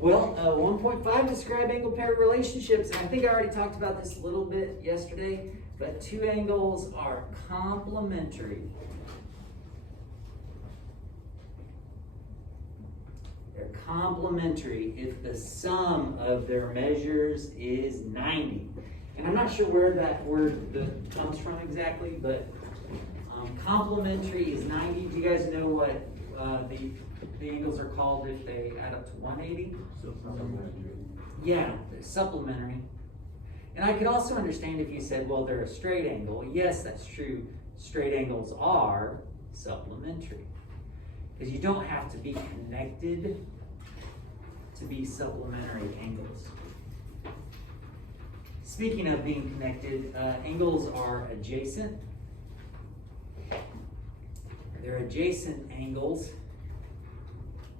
Well, 1.5, describe angle pair relationships. And I think I already talked about this a little bit yesterday, but two angles are complementary. They're complementary if the sum of their measures is 90. And I'm not sure where that word comes from exactly, but complementary is 90. Do you guys know what the angles are called if they add up to 180? Yeah, they're supplementary. And I could also understand if you said, well, they're a straight angle. Yes, that's true. Straight angles are supplementary. Because you don't have to be connected to be supplementary angles. Speaking of being connected, angles are adjacent. They're adjacent angles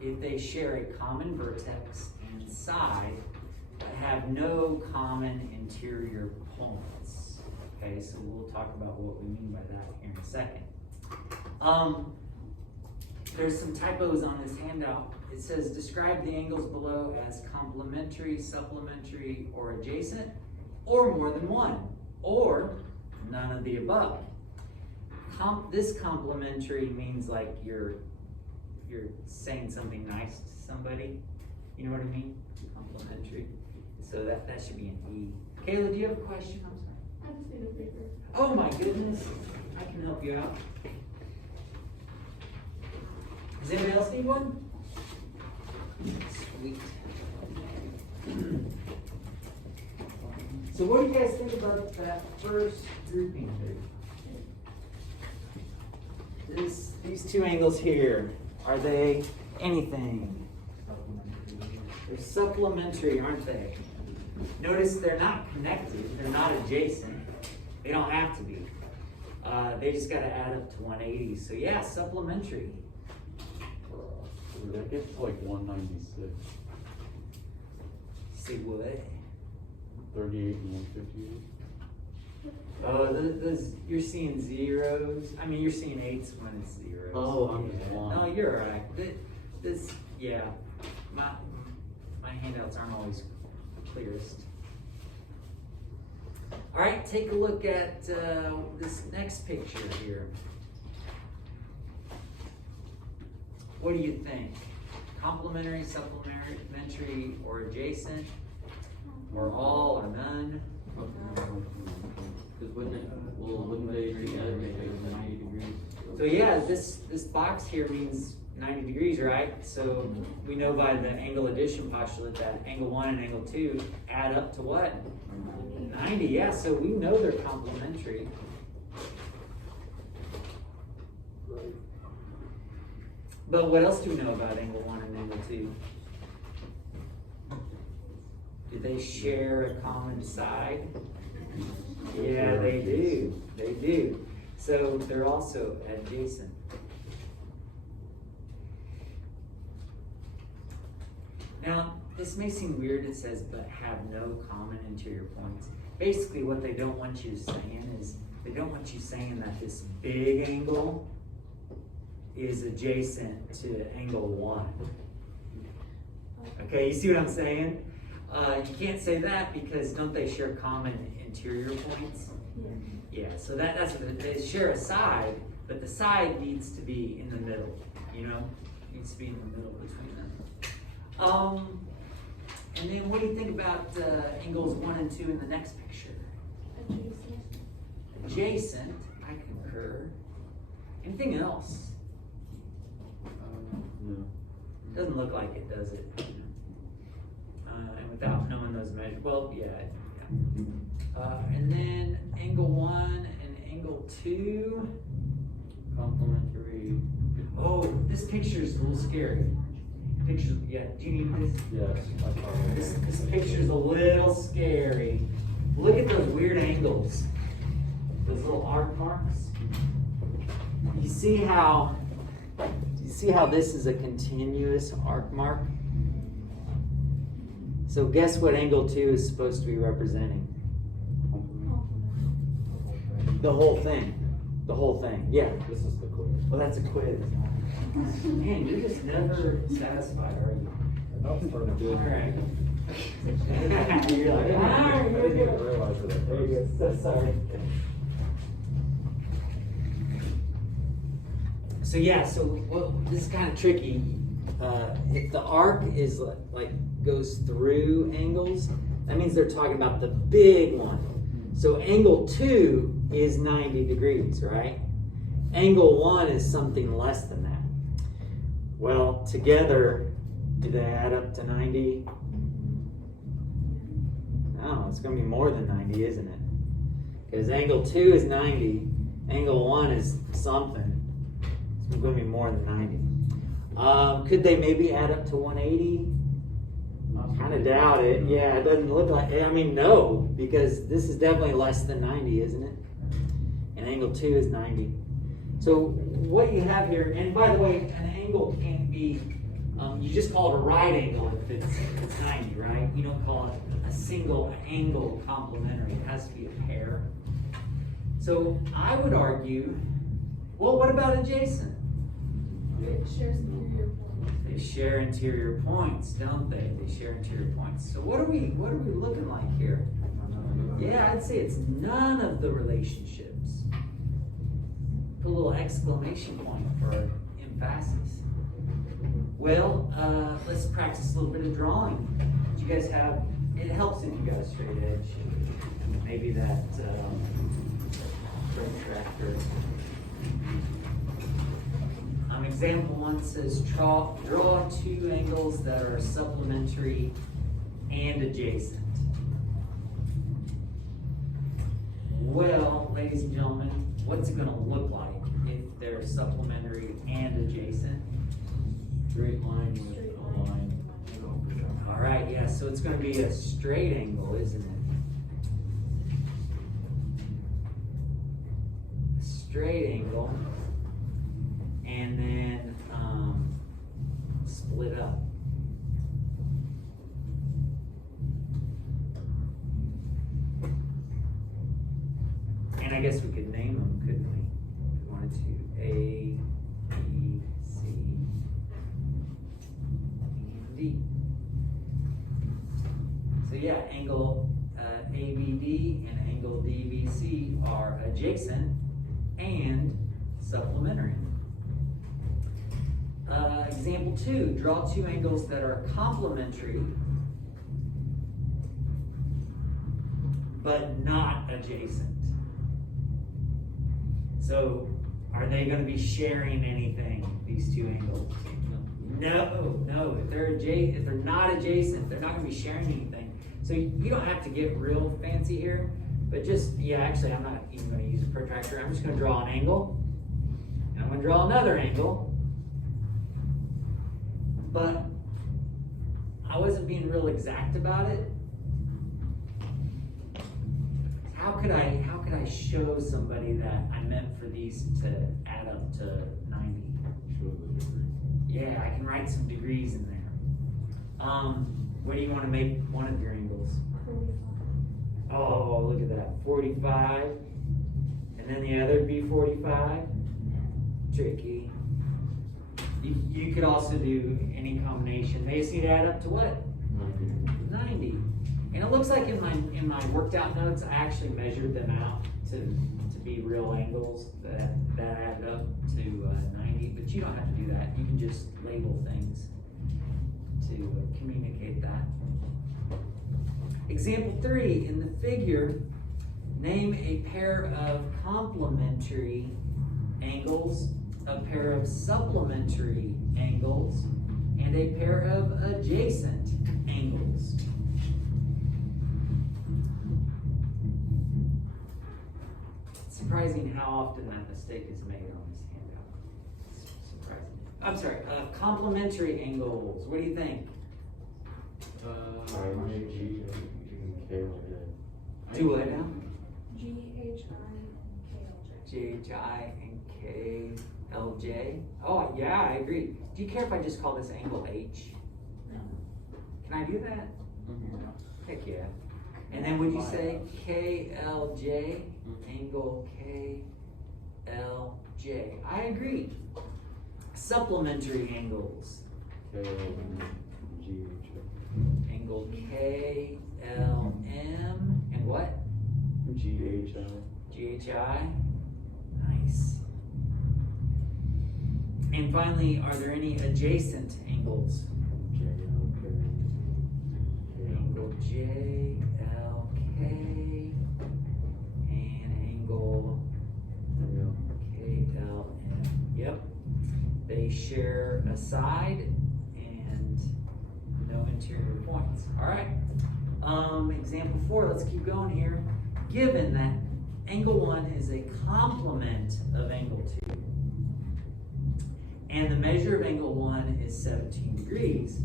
if they share a common vertex and side but have no common interior points. Okay, so we'll talk about what we mean by that here in a second. There's some typos on this handout. It says describe the angles below as complementary, supplementary, or adjacent, or more than one, or none of the above. This complementary means like you're saying something nice to somebody. You know what I mean? Complimentary. So that should be an E. Kayla, do you have a question? I'm sorry. I just need a paper. Oh my goodness. I can help you out. Does anybody else need one? Sweet. So what do you guys think about that first grouping here? These two angles here, are they anything? They're supplementary, aren't they? Notice they're not connected, they're not adjacent. They don't have to be. They just got to add up to 180. So yeah, supplementary. That gets like 196. See what? 38 and 158. Oh, those you're seeing zeros. I mean, you're seeing eights when it's zeros. Oh, I'm yeah. blind. No, you're all right. This, yeah. My handouts aren't always clearest. All right, take a look at this next picture here. What do you think? Complementary, supplementary, or adjacent? Or all, or none? Because wouldn't they together make it 90 degrees? So yeah, this box here means 90 degrees, right? So we know by the angle addition postulate that angle 1 and angle 2 add up to what? 90, yeah, so we know they're complementary. But what else do we know about angle 1 and angle 2? Do they share a common side? Yeah, they do. They do. So they're also adjacent. Now, this may seem weird, it says, but have no common interior points. Basically, what they don't want you saying is, they don't want you saying that this big angle is adjacent to angle 1. Okay, you see what I'm saying? You can't say that because don't they share common interior points? Yeah, so that's what they share a side, but the side needs to be in the middle, you know? It needs to be in the middle between them. And then what do you think about angles 1 and 2 in the next picture? Adjacent, I concur. Anything else? No. Doesn't look like it, does it? And without knowing those measures, well, yeah. And then angle 1 and angle 2. Complementary. Oh, this picture is a little scary. Picture, yeah, do you need this? Yes, I thought This picture's a little scary. Look at those weird angles. Those little arc marks. You see how this is a continuous arc mark? So guess what angle 2 is supposed to be representing? The whole thing. The whole thing. Yeah. this is the quiz. Well, that's a quiz. Man, you're just never satisfied, are you? That was pretty good. Alright. You're like, I didn't "Ah, even realize that. There you go, so sorry. So yeah, well, this is kind of tricky. If the arc is like goes through angles, that means they're talking about the big one. So angle 2 is 90 degrees, right? Angle 1 is something less than that. Well, together, do they add up to 90? No, it's going to be more than 90, isn't it? Because angle 2 is 90, angle 1 is something. It's going to be more than 90. Could they maybe add up to 180? Kind of doubt it. Yeah, it doesn't look like, I mean, no, because this is definitely less than 90, isn't it? And angle 2 is 90. So what you have here, and by the way, an angle can be, you just call it a right angle if it's 90, right? You don't call it a single angle complementary. It has to be a pair. So I would argue, well, what about adjacent? It shares interior points. They share interior points, don't they? They share interior points. So what are we looking like here? Yeah, I'd say it's none of the relationships. Put a little exclamation point for emphasis. Well, let's practice a little bit of drawing. Do you guys have? It helps if you got a straight edge. Maybe that protractor. Example 1 says draw 2 angles that are supplementary and adjacent. Well, ladies and gentlemen, what's it going to look like if they're supplementary and adjacent? Straight line with a line. All right, yeah, so it's going to be a straight angle, isn't it? A straight angle. And then split up. And I guess we could name them, couldn't we? If we wanted to. A, B, C, and D. So yeah, angle ABD and angle DBC are adjacent and supplementary. Example 2, draw 2 angles that are complementary but not adjacent. So are they going to be sharing anything, these 2 angles? No. If they're not adjacent, they're not going to be sharing anything. So you don't have to get real fancy here, but just, actually I'm not even going to use a protractor. I'm just going to draw an angle, and I'm going to draw another angle. But I wasn't being real exact about it. How could I show somebody that I meant for these to add up to 90? Show the degree. Yeah, I can write some degrees in there. What do you want to make one of your angles? 45. Oh, look at that, 45. And then the other would be 45. Tricky. You could also do any combination. They just need to add up to what? 90. And it looks like in my worked out notes, I actually measured them out to be real angles that add up to 90. But you don't have to do that. You can just label things to communicate that. Example 3, in the figure, name a pair of complementary angles, a pair of supplementary angles, and a pair of adjacent angles. It's surprising how often that mistake is made on this handout. It's surprising. I'm sorry, complementary angles. What do you think? Do what now? GHI and KLJ. Oh, yeah, I agree. Do you care if I just call this angle H? Can I do that? Heck yeah. And then would you say KLJ, angle KLJ? I agree. Supplementary angles. KLM, GH. Angle KLM and what? GHI. GHI. Nice. And finally, are there any adjacent angles? JLK. Angle JLK and angle KLM. Yep. They share a side and no interior points. All right. Example 4, let's keep going here. Given that angle 1 is a complement of angle 2, and the measure of angle 1 is 17 degrees,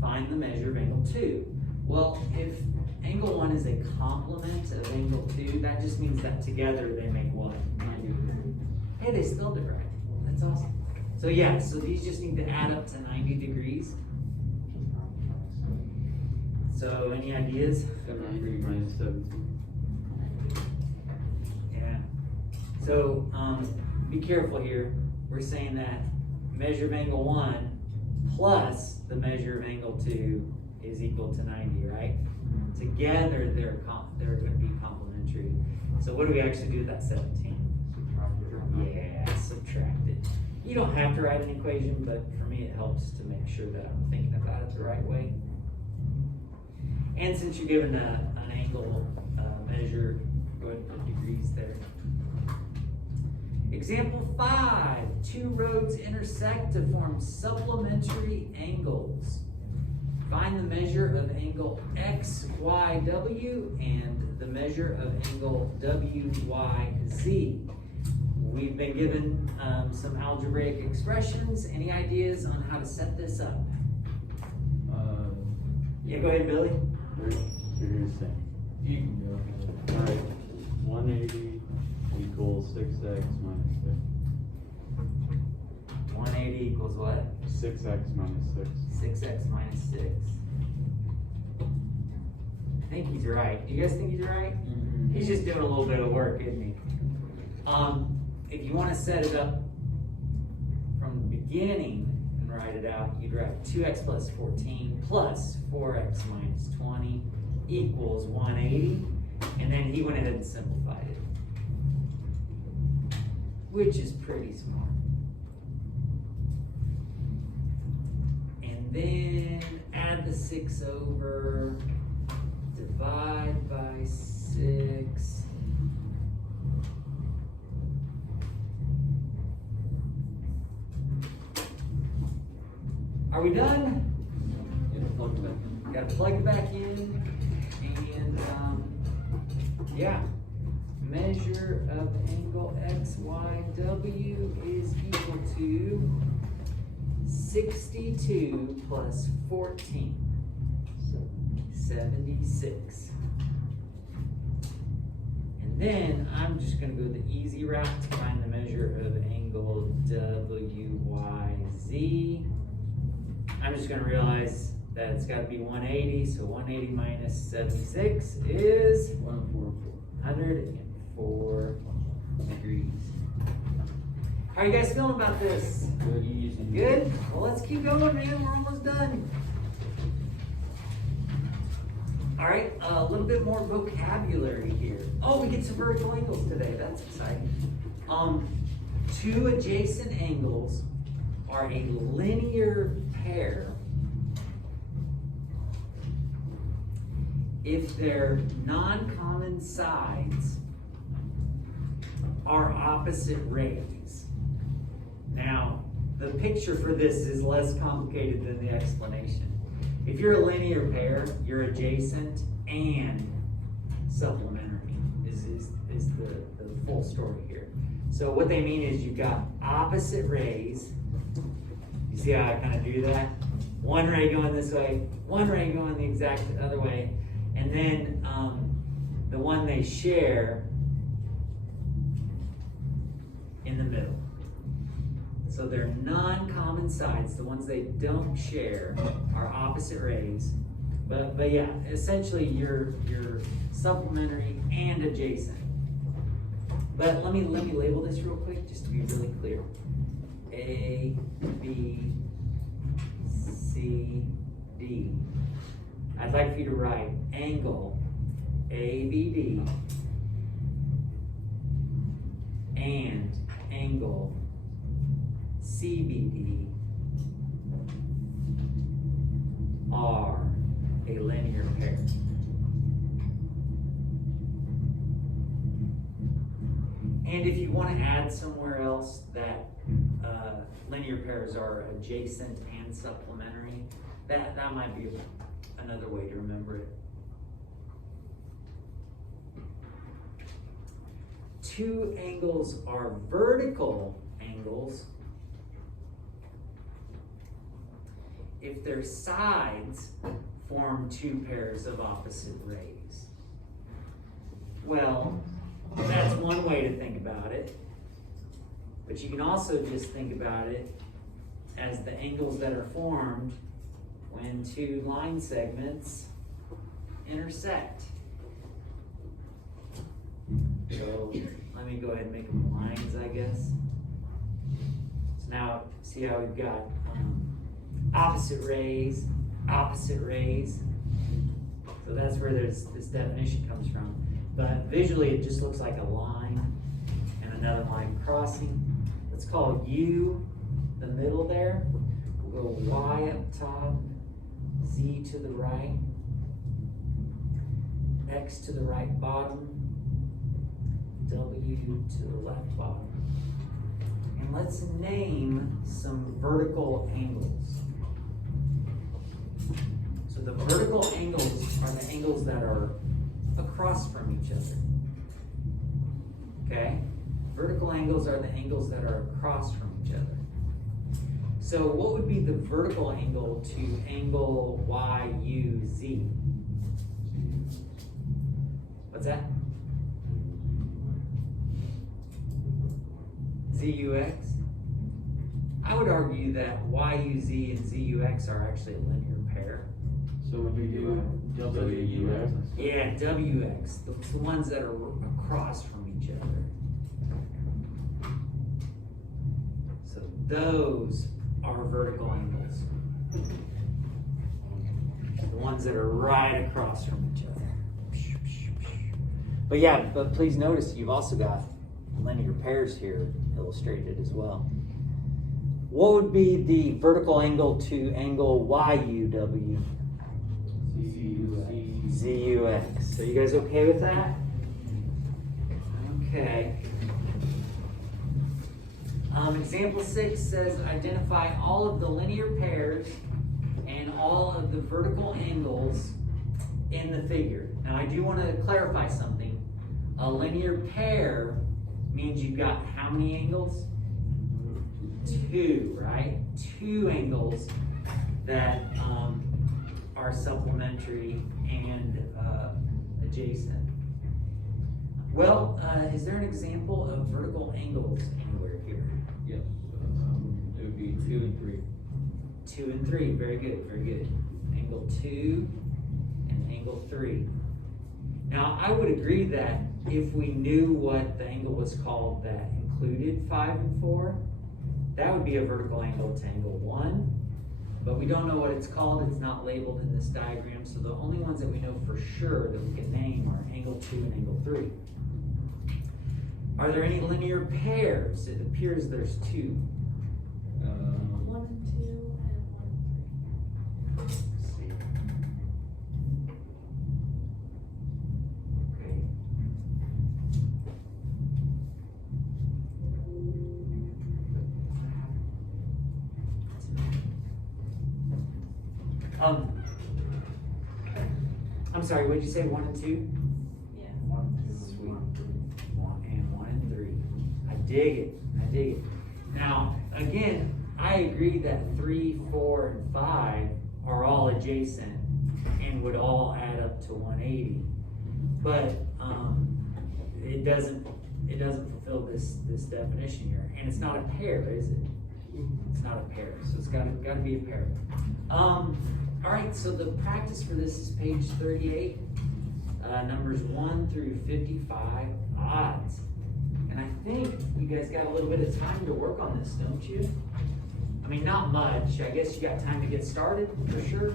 find the measure of angle 2. Well, if angle 1 is a complement of angle 2, that just means that together they make what? 90 degrees. Hey, they still did right. That's awesome. So yeah, so these just need to add up to 90 degrees. So any ideas? 93 minus 17. Yeah. So be careful here. We're saying that measure of angle 1 plus the measure of angle 2 is equal to 90, right? Together they're going to be complementary. So what do we actually do with that 17? Yeah, subtract it. You don't have to write an equation, but for me it helps to make sure that I'm thinking about it the right way. And since you're given an angle measure, go ahead and put degrees there. Example 5, 2 roads intersect to form supplementary angles. Find the measure of angle XYW and the measure of angle WYZ. We've been given some algebraic expressions. Any ideas on how to set this up? Yeah, go ahead, Billy. Here's the thing. You can go. Alright, 180 equals 6x minus 180 equals what? 6. 6x minus 6. 6x minus 6. I think he's right. Do you guys think he's right? Mm-hmm. He's just doing a little bit of work, isn't he? If you want to set it up from the beginning and write it out, you'd write 2x plus 14 plus 4x minus 20 equals 180. And then he went ahead and simplified it, which is pretty smart. And then add the 6 over, divide by 6. Are we done? Yeah, plug it back. Gotta plug it back in, and yeah, measure of angle XYW is equal to 62 plus 14, 76. And then I'm just gonna go the easy route to find the measure of angle WYZ. I'm just gonna realize that it's gotta be 180, so 180 minus 76 is 104 degrees. How are you guys feeling about this? Good, easy. Good? Well, let's keep going, man. We're almost done. All right, a little bit more vocabulary here. Oh, we get some vertical angles today. That's exciting. 2 adjacent angles are a linear pair if their non-common sides are opposite rays. Now, the picture for this is less complicated than the explanation. If you're a linear pair, you're adjacent and supplementary is the full story here. So what they mean is you've got opposite rays. You see how I kind of do that? One ray going this way, one ray going the exact other way, and then the one they share in the middle. So they're non-common sides, the ones they don't share are opposite rays. But yeah, essentially you're supplementary and adjacent. But let me label this real quick just to be really clear. A, B, C, D. I'd like for you to write angle ABD and angle CBD are a linear pair. And if you want to add somewhere else that linear pairs are adjacent and supplementary, that might be another way to remember it. Two angles are vertical angles if their sides form two pairs of opposite rays. Well, that's one way to think about it. But you can also just think about it as the angles that are formed when two line segments intersect. So let me go ahead and make them lines, I guess. So now, see how we've got opposite rays. So that's where this definition comes from. But visually, it just looks like a line and another line crossing. Let's call U the middle there. We'll go Y up top, Z to the right, X to the right bottom, W to the left bottom. And let's name some vertical angles. So the vertical angles are the angles that are across from each other. Okay? Vertical angles are the angles that are across from each other. So what would be the vertical angle to angle YUZ? What's that? ZUX? I would argue that YUZ and ZUX are actually a linear pair. So would we do WUX? Yeah, WX, the ones that are across from each other. So those are vertical angles. The ones that are right across from each other. But yeah, but please notice you've also got linear pairs here illustrated as well. What would be the vertical angle to angle YUW? ZUX. So you guys okay with that? Okay. Example 6 says identify all of the linear pairs and all of the vertical angles in the figure. Now I do want to clarify something. A linear pair means you've got how many angles? 2, right? 2 angles that are supplementary and adjacent. Well, is there an example of vertical angles anywhere here? Yes. It would be 2 and 3. 2 and 3, very good, very good. Angle 2 and angle 3. Now, I would agree that if we knew what the angle was called that included 5 and 4, that would be a vertical angle to angle 1. But we don't know what it's called. It's not labeled in this diagram. So the only ones that we know for sure that we can name are angle 2 and angle 3. Are there any linear pairs? It appears there's 2. 1 and 2 and 1 and 3. Let's see. Okay. I'm sorry, what did you say, 1 and 2? Yeah. Sweet. 1 and 3. I dig it. I dig it. Now, again, I agree that 3, 4, and 5 are all adjacent and would all add up to 180. But it doesn't fulfill this definition here. And it's not a pair, is it? It's not a pair, so it's got to be a pair. All right, so the practice for this is page 38, numbers 1 through 55, odds. And I think you guys got a little bit of time to work on this, don't you? I I mean, not much. I guess you got time to get started, for sure.